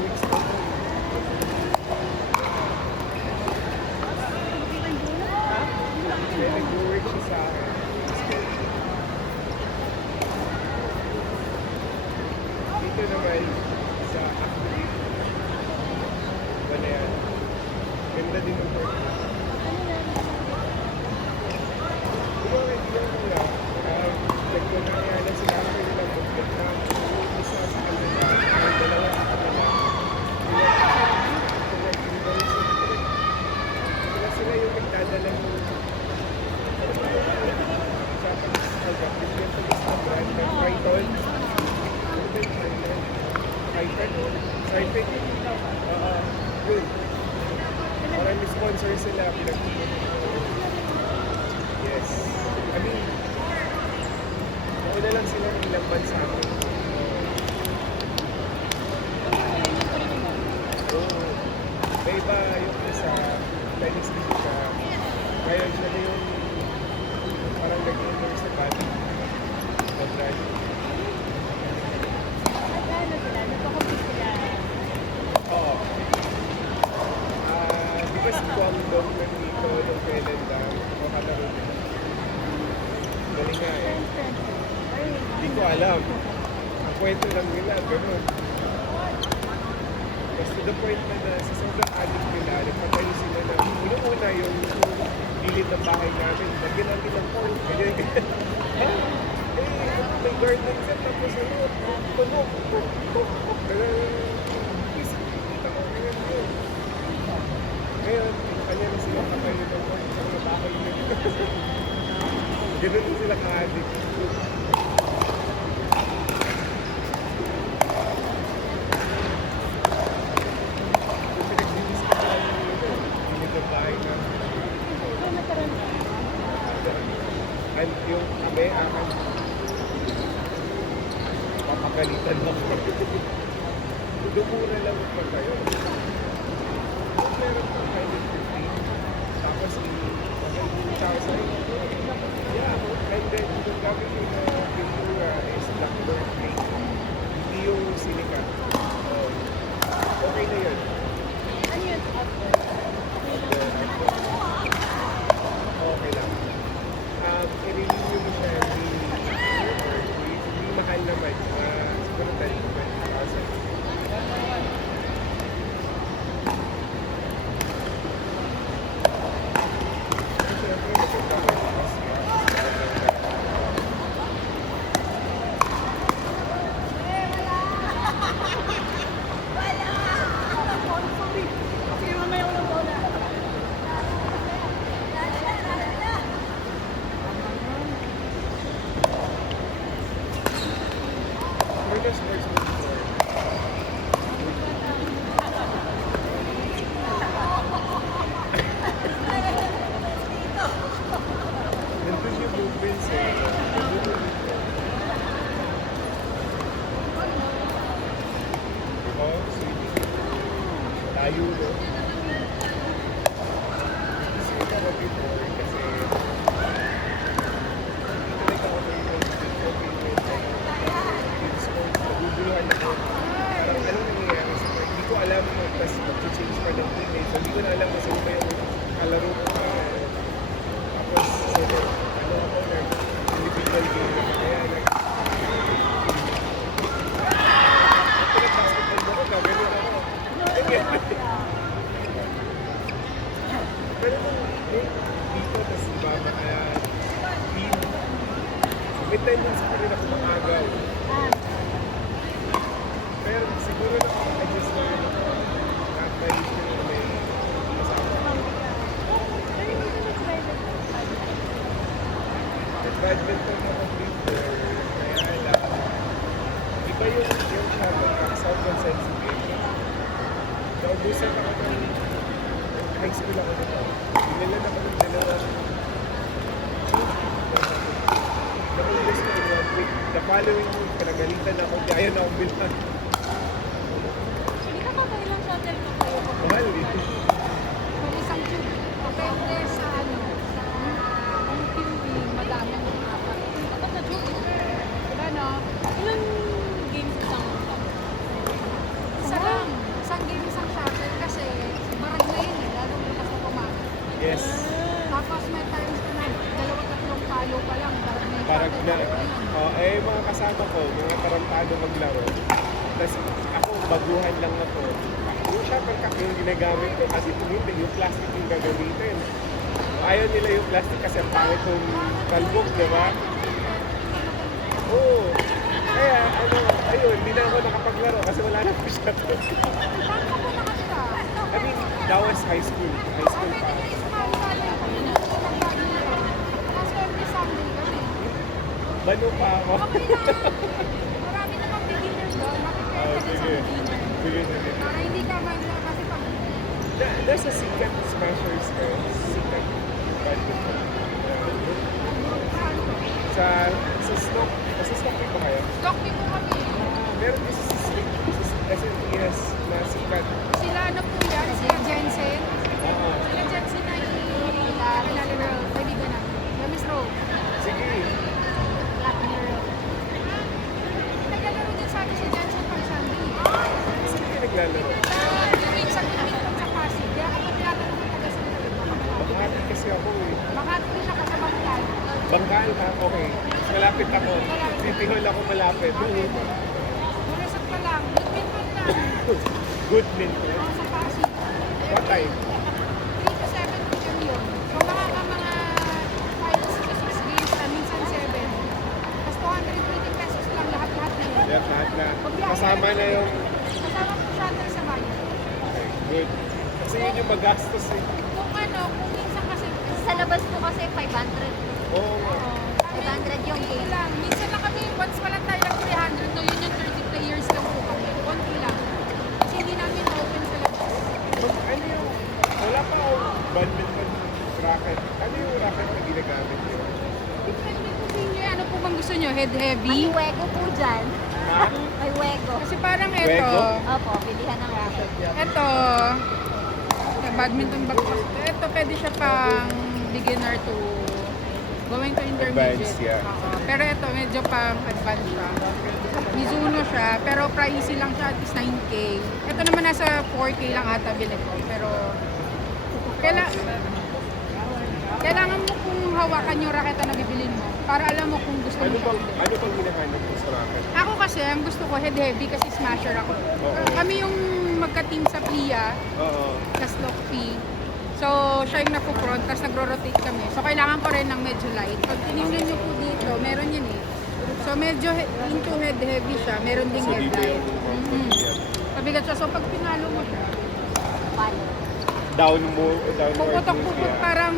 weeks na ito. Kaya nag-work siya sa akin. Dito naman sa activity. Wala yan. Ganda din ang work. Hindi ko wala. Nagkunaya na sila ako nilang bukit na isa sa kanila. Ang dalawa sa kanila. Sila yung nagdadala ng sa pag-isagap. Sa brand ng Triton. Triton. Good. Parang sponsor sila. Yes. I mean, nauna lang sila ng ilang bansa akin. May iba yung isa, Chinese din siya. Ngayon siya na yung parang nag-endorse sa band. Sa brand. Oo. Di ba si Guangdong nandito yung kailan lang? O kalaro din. Galing nga eh. Hindi ko alam. Ang kwento lang nila, gano'n. Tapos to the point na sa sobrang addict nila, nagpatayo sila ng una yung gilid ng bahay namin. Lagyan namin ng phone. Ganyan. May garden set tapos puno. Ngayon, kanya na sila kakayo ng phone sa mga bahay nila. Ganun sila ka-addict. Yung kami, akan papagalitan mo. Dumura lang pa kayo. Kung meron pa 550, tapos i-1,000. Yeah, and then yung gamit yung pintura is black door plate. Hindi yung silica. Okay na yun. Ano yun? Okay lang. I-review mo siya hindi mahal naman. Siguro 10,000. Tayo, no? Kasi ito na before, kasi dito ako na yung sports, naguguluhan ako. Parang anong nangyayari sa mga, hindi ko alam, tapos mag-change pa ng teammate, so hindi ko na alam kasi ito yung kalaro ko. Tapos, ano ako, individual game na kaya nag-basketball mo ko, gagawin ako. Pero dito, tapos ibaba kaya team. May tendency pa rin ako makagaw. Pero siguro na ako adjust na rin ako. Nakakalis ko na may kasama. Nag-badminton ako before. Kaya lang. Iba yung sound sensitive. Naubusan ako ng high school ako nito. Binilan ako ng dalawa. Naubos ko in 1 week. The following week, pinagalitan ako. Kaya na akong bilhan. Hindi ka pa ba ilang shuttle ka kayo? Mahal eh. Kung isang tube, depende sa ano, sa QB, madami ang mga apat. Kapag sa tube, diba no? Ilang games isang isa lang. paano maglaro. Tapos ako, baguhan lang na to. Yung shuttlecock yung ginagamit ko kasi kung hindi, yung plastic yung gagamitin. Ayaw nila yung plastic kasi ang pangit yung talbog, di ba? Oo. Kaya, ayun, hindi na ako nakapaglaro kasi wala na po shuttle. Saan ka po nakatira? I mean, that was high school. High school pa. Pwede kayo sumali sa badminton. Kasi every Sunday kami. Bano pa ako. Okay lang. Marami namang beginners doon. Makikita din sa Sige. beginner. Sige, sige. Para hindi ka man kasi pag There's a sikat smashers sikat badminton. Sa stock. Sa stock ba kayo? stock people kami. Meron din sa SNES na sikat. Sila ano po yan? Sila Jensen. Oo. Sila Jensen ay kilala na kaibigan namin. Yung Miss Ro. Sige. Naglalaro din sa akin si Jensen pag Sunday. Saan kayo naglalaro? Tuwing sa Pilipinas sa Pasig. Kaya kapag tinatanong ko taga sa Makati kasi ako eh. Makati rin siya kasama yan. Bangkaan ha? Okay. Malapit ako. Titihol ako malapit. Murasap pa lang. Badminton lang. Good minton. Ako sa Pasig. What time? 3 to 7 p.m. yun. Kung mga 5 to 6 games, minsan 7. Tapos 280 pesos lang lahat-lahat na yun. Lahat na. Kasama na yung... Kasama po shuttle sa bayan. Okay, good. Kasi yun yung magastos eh. Kung minsan kasi, Sa labas po kasi 500. Oo nga. 500 yung konti game. lang. Minsan lang kami, once pa lang tayo ng 300, no, yun yung 30 players lang po kami. Konti lang. Kasi hindi namin open sa labas. Ano yung... Wala pa ako badminton racket. Ano yung racket na ginagamit nyo? Depende po sa inyo. Ano po bang gusto nyo? Head May heavy? wego po dyan. Ha? May wego. Kasi parang eto. Wego? Opo, bilihan ng racket. Ito, badminton bag po. Ito, pwede siya pang beginner to going to intermediate. Advanced, yeah. Oo. Pero ito, medyo pang advanced siya. Mizuno siya, pero pricey lang siya, at least 9K. Ito naman nasa 4K lang ata bilhin ko. Pero, kailangan mo kung hawakan yung racket na bibilin mo para alam mo kung gusto mo. Ano bang hinahanap mo sa racket? Ako kasi, ang gusto ko head heavy kasi smasher ako. Oo. Kami yung magka-team sa PLIA, Oo. sa Slock P. So, siya yung napo-front, tapos nagro-rotate kami. So, kailangan ko rin ng medyo light. Pag tinignan nyo po dito, meron yan eh. So, medyo into head heavy siya, meron ding So, head dito light. yung Mabigat siya. So, pag pinalo mo siya, Palo. downward puputok-putok, yeah. parang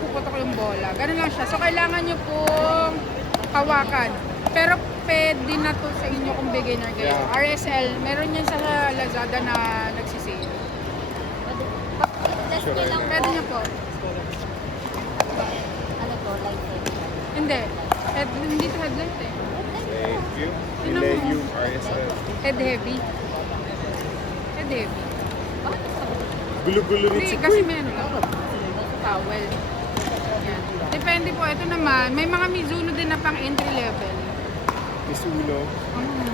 puputok yung bola. Ganun lang siya. So, kailangan nyo pong hawakan. Pero pwede na to sa inyo kung beginner kayo. Yeah. RSL, meron yan sa Lazada na nagsisale. Test Sure, nyo lang Pwede po. nyo po. Ano to, light heavy. Hindi. Hindi to headlight eh. Thank you. Yun ang- Millennium RSL. Head heavy. Head heavy. Gulo-gulo rin Hindi, si kasi Queen. may ano lang. Towel. Yan. Depende po. Ito naman, may mga Mizuno din na pang entry level. Misuno.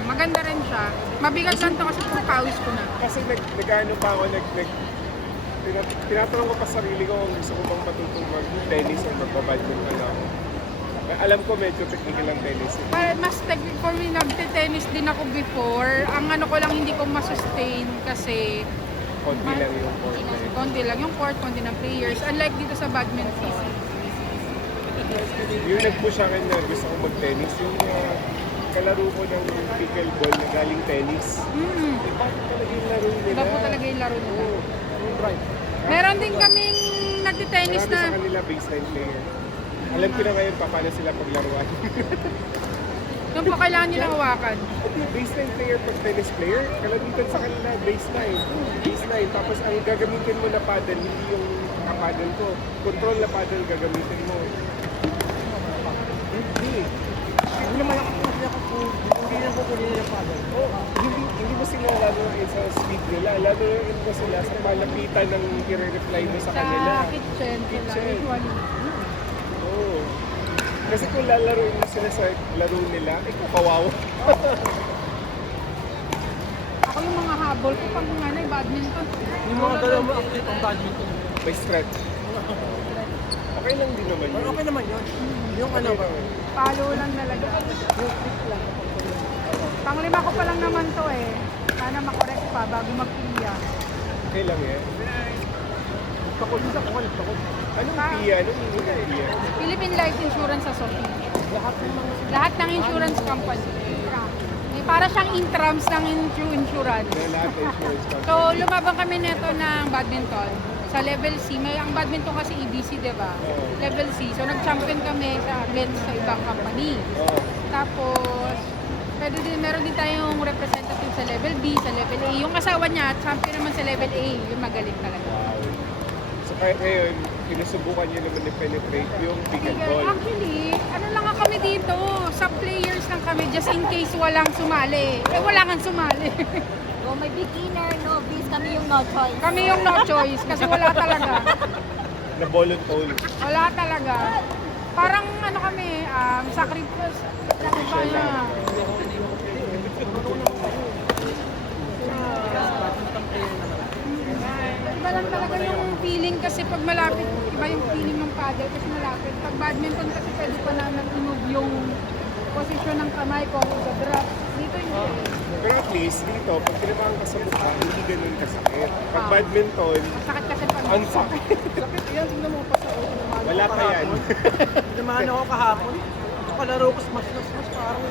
Maganda rin siya. Mabigat lang to kasi pang pawis ko na. Kasi nag-ano pa ako, tinatanong ko pa sarili ko kung gusto ko bang matutong mag-tennis o mag-badminton ako. Alam ko medyo technical ang tennis. Mas technical, nagte-tennis din ako before. Ang ano ko lang hindi ko masustain kasi Konti lang yung court na yun. konti lang yung court, konti ng players. Unlike dito sa badminton. Yung nag-push akin na gusto ko mag-tennis, yung kalaro ko ng pickleball na galing tennis. Iba talaga yung laro nila. Iba po talaga yung laro nila. Oo. Right. Meron din kaming nagte-tennis Marami sa na kanila baseline player. Alam ko na ngayon pa paano sila paglaruan. yung po kailangan nyo na hawakan. Baseline player pag tennis player, kalamitan sa kanila baseline. Baseline. Tapos ang gagamitin mo na paddle, hindi yung paddle ko. Control na paddle gagamitin mo. Hindi. Hindi naman ako hindi na ko kunin yung paddle. Oh, hindi mo sila laruin sa speed nila. Laruin mo sila sa malapitan ng i-reply mo sa kanila. Sa kitchen, Kitchen. usually. Oo. Kasi kung lalaroin mo sila sa laro nila, ikaw kawawa. Ako yung mga habol ko pag ano, badminton. Yung mga dalawa active ang badminton. May stretch. Okay lang din naman yun. Okay naman yun. Yung ano ba? Palo lang talaga. Yung stick lang. Panglima ko pa lang naman to eh. Sana makorek pa bago magpilya. Okay lang yan. Takot isa ko kalit takot. Anong PIA? Anong meaning ng PIA? Philippine Life Insurance Association. Lahat ng mga Lahat ng insurance company. Eh, para siyang intrams ng insurance. Na lahat ng insurance company. So, lumabang kami neto ng badminton sa level C. May ang badminton kasi EBC, di ba? Oo. Level C. So, nag-champion kami sa events sa ibang company. Oo. Tapos, meron din tayong representative sa level B, sa level A. Yung asawa niya, champion naman sa level A. Yung magaling talaga. Wow. So kaya ngayon, sinusubukan niyo naman i-penetrate yung pickleball. Actually, ano lang nga kami dito, sub players lang kami just in case walang sumali. Eh, wala kang sumali. So, may beginner, novice, kami yung no choice. Kami yung no choice kasi wala talaga. Na ball and pole. Wala talaga. Parang ano kami, sacrifice. Official lang. Iba lang talaga yung feeling kasi pag malapit, iba yung feeling ng paddle kasi malapit. Pag badminton kasi pwede pa namin i-move yung posisyon ng kamay ko sa drop. Dito hindi. Pero at least dito, pag tinamaan ka sa mukha, hindi ganun kasakit. Pag Ah. badminton, Masakit kasi pag ang sakit. sakit yan. Tingnan mo pa sa ako. Wala pa yan. Tinamaan ako kahapon. Kalaro ko mas parang